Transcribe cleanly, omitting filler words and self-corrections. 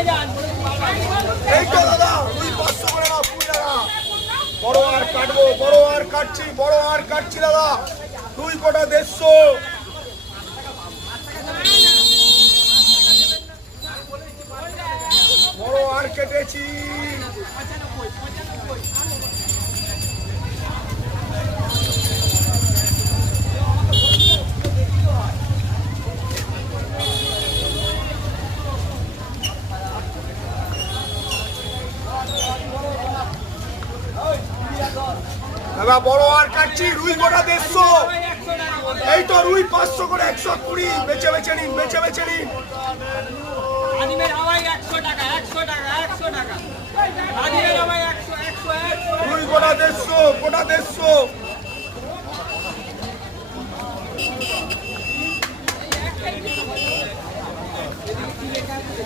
এই তো দাদা রুই 500 করে না ফুল দাদা। বড় আর কাটবো, বড় আর কাটছি, বড় আর কাটছি দাদা। রুই কোটা 150। বড় আর কেটেছি। দাদা বড় আর কাটছি, রুই গোটা 150। এই তো রুই 500 করে 120। বেচে বেচে নিন, বেচে বেচে নিন। রুই গোটা 150, গোটা 150।